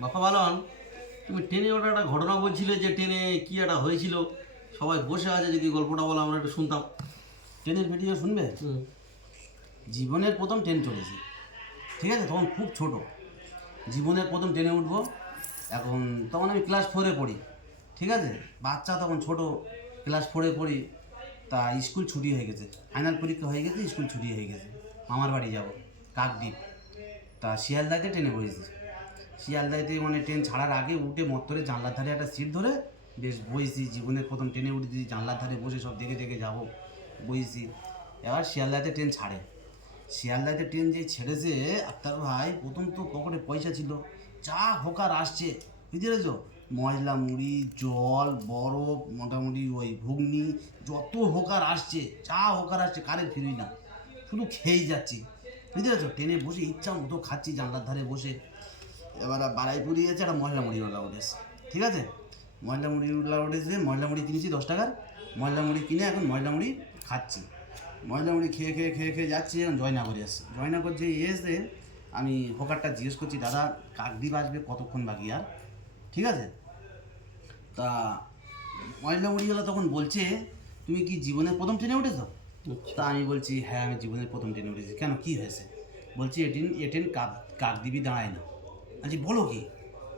বাপা বালন তুমি ট্রেনে ওটা একটা ঘটনা বলছিলে যে ট্রেনে কি একটা হয়েছিল। সবাই বসে আছে যদি গল্পটা বলো আমরা একটু শুনতাম। ট্রেনের ভিডিও শুনবে? জীবনের প্রথম ট্রেন চলেছি। ঠিক আছে? তখন খুব ছোট। জীবনের প্রথম ট্রেনে উঠবো। এখন তখন আমি ক্লাস ফোরে পড়ি। ঠিক আছে? বাচ্চা তখন ছোট ক্লাস ফোরে পড়ি। তা স্কুল ছুটি হয়ে গেছে। ফাইনাল পরীক্ষা হয়ে গেছে স্কুল ছুটি হয়ে গেছে। মামার বাড়ি যাব কাকদ্বীপ। তা শিয়ালদাইতে ট্রেনে বসেছি। শিয়ালদাইতে মানে ট্রেন ছাড়ার আগে উঠে মত্তরে জানলার ধারে একটা সিট ধরে বেশ বইছি, জীবনের প্রথম ট্রেনে উঠেছি, জানলার ধারে বসে সব দেখে দেখে যাব, বইছি। এবার শিয়ালদাইতে ট্রেন ছাড়ে। শিয়ালদাইতে ট্রেন যে ছেড়েছে আক্তার ভাই, প্রথম তো পকেটে পয়সা ছিল, যা হোকার আসছে, বুঝতে পেরেছ? মশলা মুড়ি, জল, বরফ, মোটামুটি ওই ঘুগনি, যত হোকার আসছে, যা হোকার আসছে কারে ফিরুই না। শুধু খেয়েই যাচ্ছি, বুঝতে পেরেছ? ট্রেনে বসে ইচ্ছা মতো খাচ্ছি, জানলার ধারে বসে। এবার বারাইপুরি আছে একটা মশলা মুড়ি ওলা উঠেছে ঠিক আছে? ময়লা মুড়ি ওলা উঠেছে মশলা মুড়ি কিনেছি দশ টাকার। ময়লা মুড়ি কিনে এখন ময়লা মুড়ি খাচ্ছি। ময়লা মুড়ি খেয়ে খেয়ে খেয়ে খেয়ে যাচ্ছি এখন জয়নগরে এসে। জয়নগর যে এসে আমি হোকারটা জিজ্ঞেস করছি দাদা কাকদ্বীপ আসবে কতক্ষণ বাকি আর? ঠিক আছে? তা মশলা মুড়িওয়ালা তখন বলছে তুমি কি জীবনের প্রথম ট্রেনে উঠেছো? তা আমি বলছি হ্যাঁ আমি জীবনের প্রথম ট্রেনে উঠেছি। কেন? কি হয়েছে? বলছি এ ট্রেন এ ট্রেন কাক কাকদ্বীপই দাঁড়ায় না। বলছি, বলো কি?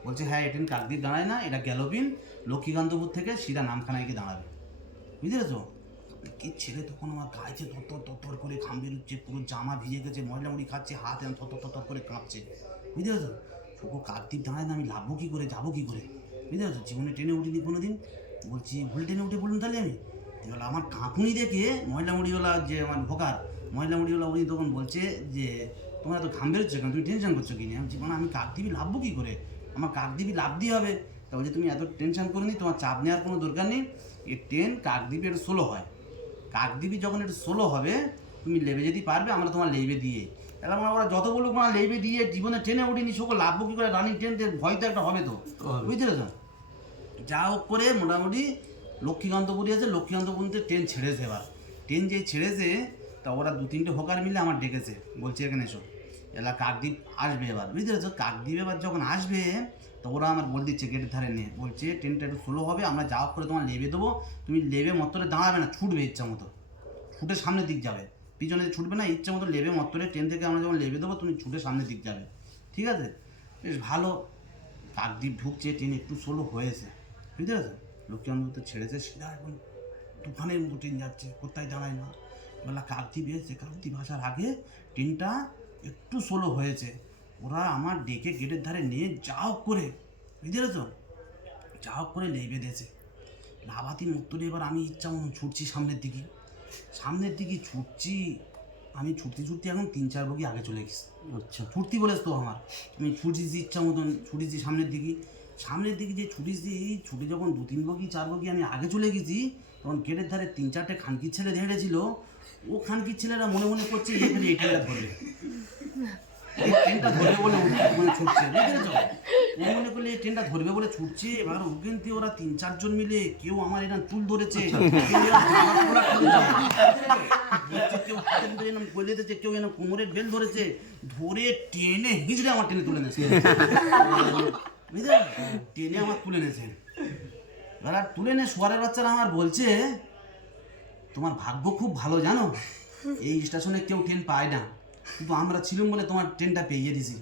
বলছে হ্যাঁ এ ট্রেন কাকদ্বীপ দাঁড়ায় না, এটা গ্যালোপিন লক্ষ্মীকান্তপুর থেকে সিধা নামখানায় গিয়ে দাঁড়াবে। বুঝতে পেরেছ? কি ছেলে তখন আমার গাইছে তত্তর তত্তর করে খাম বেরোচ্ছে, পুরো জামা ভিজে গেছে, ময়লা মুড়ি খাচ্ছে, হাত এরম থর থর করে কাঁপছে। বুঝতে পেরেছ? শুধু কাকদ্বীপ দাঁড়ায় না, আমি লাভবো কী করে, যাব কী করে? বুঝতে পেরেছ? জীবনে ট্রেনে উঠিনি কোনো দিন বলছি, ভুল ট্রেনে উঠে বলুন তাহলে আমি। এবার আমার কাঁপুনি দেখে ময়লা মুড়িওয়ালা যে আমার ভোকার ময়লা মুড়িওয়ালা উনি তখন বলছে যে তোমার এত ঘাম বেরোচ্ছে কেন? তুমি টেনশন করছ কি নিয়ে? আমি মানে আমি কাকদ্বীপই লাভবো কী করে? আমার কাকদ্বীপই লাভ দিয়ে হবে। তা বলছে তুমি এত টেনশন করে নি তোমার চাপ নেওয়ার কোনো দরকার নেই। এই ট্রেন কাকদ্বীপে একটু স্লো হয়। কাকদ্বীপই যখন এটা স্লো হবে তুমি লেবে যদি পারবে আমরা তোমার লেবে দিয়ে। এবার আমরা ওরা যত বলুক না লেবে দিয়ে জীবনে ট্রেনে উঠিনি সকল লাভবো কী করে? রানিং ট্রেন ভয় তো একটা হবে তো। বুঝতে পেরেছ? যা হোক করে মোটামুটি লক্ষ্মীকান্তপুরি আছে লক্ষ্মীকান্তপুরিতে ট্রেন ছেড়েছে এবার। ট্রেন যে ছেড়েছে তা ওরা দু তিনটে হোকার মিলে আমার ডেকেছে। বলছে, এখানে এসো। এলা কাকদ্বীপ আসবে এবার। বুঝতে পেরেছ? কাকদ্বীপ এবার যখন আসবে, তো ওরা আমার বল দিচ্ছে গেটের ধারে নিয়ে। বলছে ট্রেনটা একটু স্লো হবে, আমরা যা করে তোমার লেবে দেবো। তুমি লেবে মত্তরে দাঁড়াবে না, ছুটবে ইচ্ছা মতো। ছুটে সামনের দিক যাবে। পিছনে ছুটবে না, ইচ্ছা মতো লেবে মত্তরে ট্রেন থেকে আমরা যখন লেবে দেবো, তুমি ছুটে সামনের দিক যাবে। ঠিক আছে? বেশ ভালো। কাকদ্বীপ ঢুকছে ট্রেন একটু স্লো হয়েছে। বুঝতে পেরেছ? লক্ষ্মীকান্ত তো ছেড়েছে, সেটা এখন তুফানের মতো ট্রেন যাচ্ছে, কোথায় দাঁড়ায় না বেলা কাকদ্বীপ এসেছে কাকদ্বীপ আসার আগে ট্রেনটা একটু স্লো হয়েছে। ওরা আমার ডেকে গেটের ধারে নিয়ে যা হোক করে বুঝতে পেরেছ? যা হোক করে লেবে দিয়েছে লাভাতি মুক্তরে এবার আমি ইচ্ছা মতো ছুটছি সামনের দিকে। সামনের দিকে ছুটছি আমি ছুটতে ছুটতে এখন তিন চার বগি আগে চলে গেছি। আচ্ছা। ছুটতি বলেছ তো আমার। আমি ছুটেছি ইচ্ছা মতন ছুটেছি সামনের দিকে। সামনের দিকে যে ছুটেছি ছুটে যখন দু তিন বগি চার বগি আমি আগে চলে গেছি তখন গেটের ধারে তিন চারটে খানকির ছেলে ধরেছিল ও খানকির ছেলেরা মনে মনে করছে এই ট্রেনটা ধরবে বলে মানে ছুটছে? ও মনে করলে ট্রেনটা ধরবে বলে ছুটছে, এবার ওরা তিন চারজন মিলে কেউ আমার চুল ধরেছে, কেউ এরম কোমরের বেল ধরেছে, ধরে টেনে হিজড়ে আমার টেনে তুলে বুঝলে টেনে আমার তুলে নেছে এবার তুলে নে সোয়ারের বাচ্চারা আমার বলছে তোমার ভাগ্য খুব ভালো, জানো? এই স্টেশনে কেউ ট্রেন পায় না। কিন্তু আমরা ছিলাম বলে তোমার ট্রেনটা পেয়ে দিছি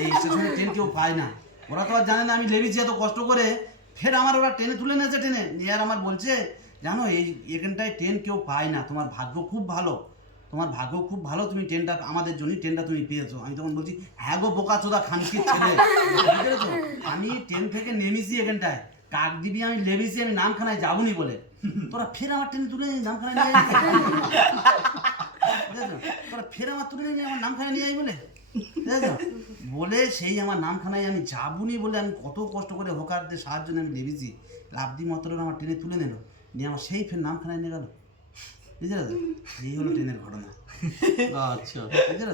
এই স্টেশনে ট্রেন কেউ পায় না। ওরা তো আর জানে না, আমি লেবেছি এত কষ্ট করে। ফের আমার ওরা ট্রেনে তুলে নিয়েছে ট্রেনে নিয়ে আর আমার বলছে, জানো, এই এখানটায় ট্রেন কেউ পায় না। তোমার ভাগ্য খুব ভালো। তোমার ভাগ্য খুব ভালো, তুমি ট্রেনটা আমাদের জন্য ট্রেনটা তুমি পেয়েছ। আমি তখন বলছি হ্যাঁ গো বোকা চোদা খানকির ছেলে। আমি ট্রেন থেকে নেমেছি এখানটায়। কাক দিবি আমি লেবেছি আমি নামখানায় যাবনি বলে। তোরা ফের আমার ট্রেনে তুলে নিয়ে নামখানায় নিয়ে? তোরা ফের আমার তুলে নিয়ে আমার নামখানায় নিয়ে যাই বলে? বলে সেই আমার নামখানায় আমি যাবনি বলে আমি কত কষ্ট করে হোকারদের সাহায্য নিয়ে আমি লেবেছি লাভদি মতন আমার ট্রেনে তুলে নিল নিয়ে আমার সেই ফের নামখানায় নিয়ে গেল। বুঝতে পেরেছ? এই হলো ট্রেনের ঘটনা। আচ্ছা। বুঝতে